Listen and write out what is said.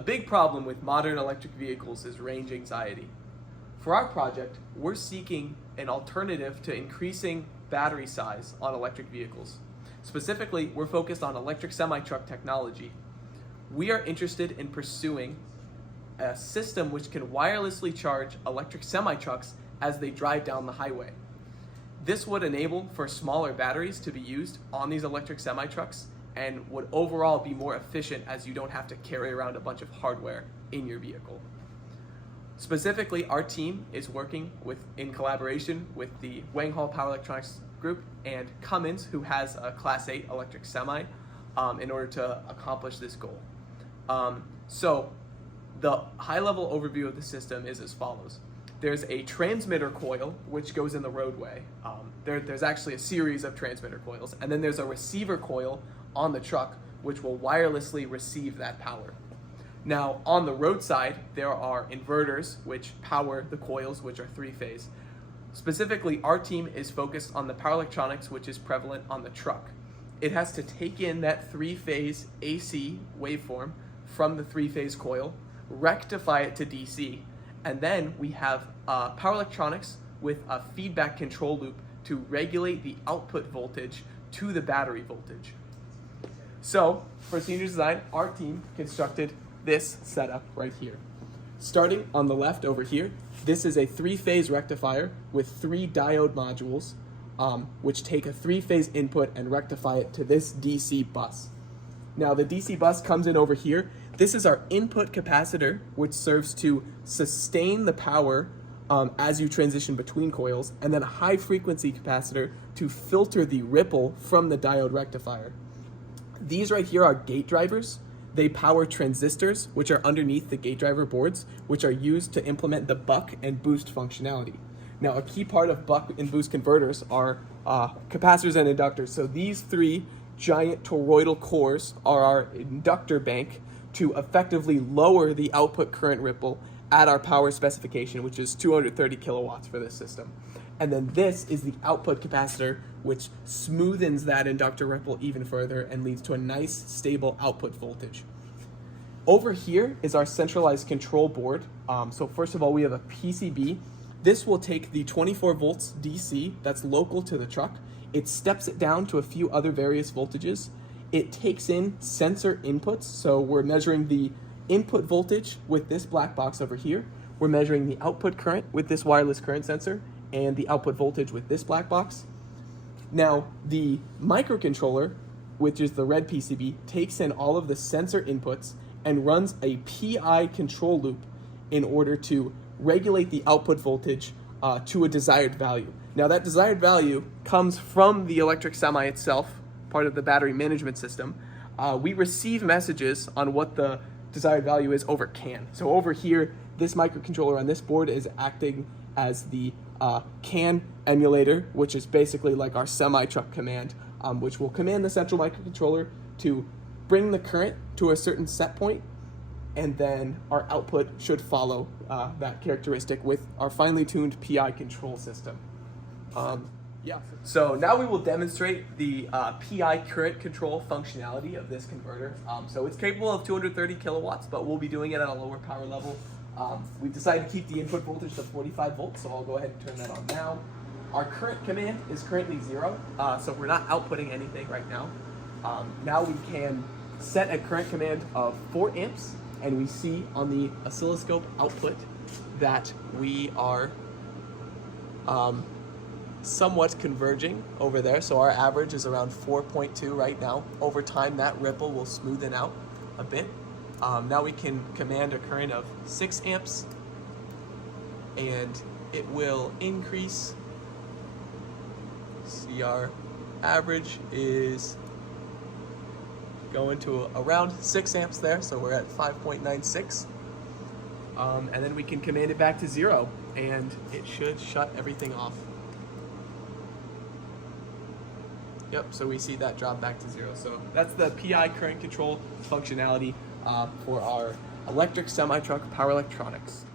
A big problem with modern electric vehicles is range anxiety. For our project, we're seeking an alternative to increasing battery size on electric vehicles. Specifically, we're focused on electric semi-truck technology. We are interested in pursuing a system which can wirelessly charge electric semi-trucks as they drive down the highway. This would enable for smaller batteries to be used on these electric semi-trucks and would overall be more efficient as you don't have to carry around a bunch of hardware in your vehicle. Specifically, our team is working in collaboration with the Wanghall Power Electronics Group and Cummins, who has a Class 8 electric semi, in order to accomplish this goal. So the high-level overview of the system is as follows. There's a transmitter coil which goes in the roadway. There's actually a series of transmitter coils, and then there's a receiver coil on the truck which will wirelessly receive that power. Now, on the roadside, there are inverters which power the coils, which are three-phase. Specifically, our team is focused on the power electronics which is prevalent on the truck. It has to take in that three-phase AC waveform from the three-phase coil, rectify it to DC, and then we have power electronics with a feedback control loop to regulate the output voltage to the battery voltage. So, for senior design, our team constructed this setup right here. Starting on the left over here, this is a three-phase rectifier with 3 diode modules, which take a three-phase input and rectify it to this DC bus. Now, the DC bus comes in over here. This is our input capacitor, which serves to sustain the power as you transition between coils, and then a high-frequency capacitor to filter the ripple from the diode rectifier. These right here are gate drivers. They power transistors, which are underneath the gate driver boards, which are used to implement the buck and boost functionality. Now, a key part of buck and boost converters are capacitors and inductors. So these 3 giant toroidal cores are our inductor bank to effectively lower the output current ripple at our power specification, which is 230 kilowatts for this system. And then this is the output capacitor, which smoothens that inductor ripple even further and leads to a nice, stable output voltage. Over here is our centralized control board. So first of all, we have a PCB. This will take the 24 volts DC that's local to the truck. It steps it down to a few other various voltages. It takes in sensor inputs. So we're measuring the input voltage with this black box over here. We're measuring the output current with this wireless current sensor and the output voltage with this black box. Now, the microcontroller, which is the red PCB, takes in all of the sensor inputs and runs a PI control loop in order to regulate the output voltage to a desired value. Now, that desired value comes from the electric semi itself, part of the battery management system. We receive messages on what the desired value is over CAN. So over here, this microcontroller on this board is acting as the CAN emulator, which is basically like our semi-truck command, which will command the central microcontroller to bring the current to a certain set point, and then our output should follow that characteristic with our finely tuned PI control system. So now we will demonstrate the PI current control functionality of this converter. So it's capable of 230 kilowatts, but we'll be doing it at a lower power level. We've decided to keep the input voltage to 45 volts, so I'll go ahead and turn that on now. Our current command is currently 0, so we're not outputting anything right now. Now we can set a current command of 4 amps, and we see on the oscilloscope output that we are somewhat converging over there. So our average is around 4.2 right now. Over time, that ripple will smoothen out a bit. Now we can command a current of 6 amps, and it will increase. See, our average is going to around 6 amps there, so we're at 5.96. And then we can command it back to 0, and it should shut everything off. Yep, so we see that drop back to 0. So that's the PI current control functionality for our electric semi-truck power electronics.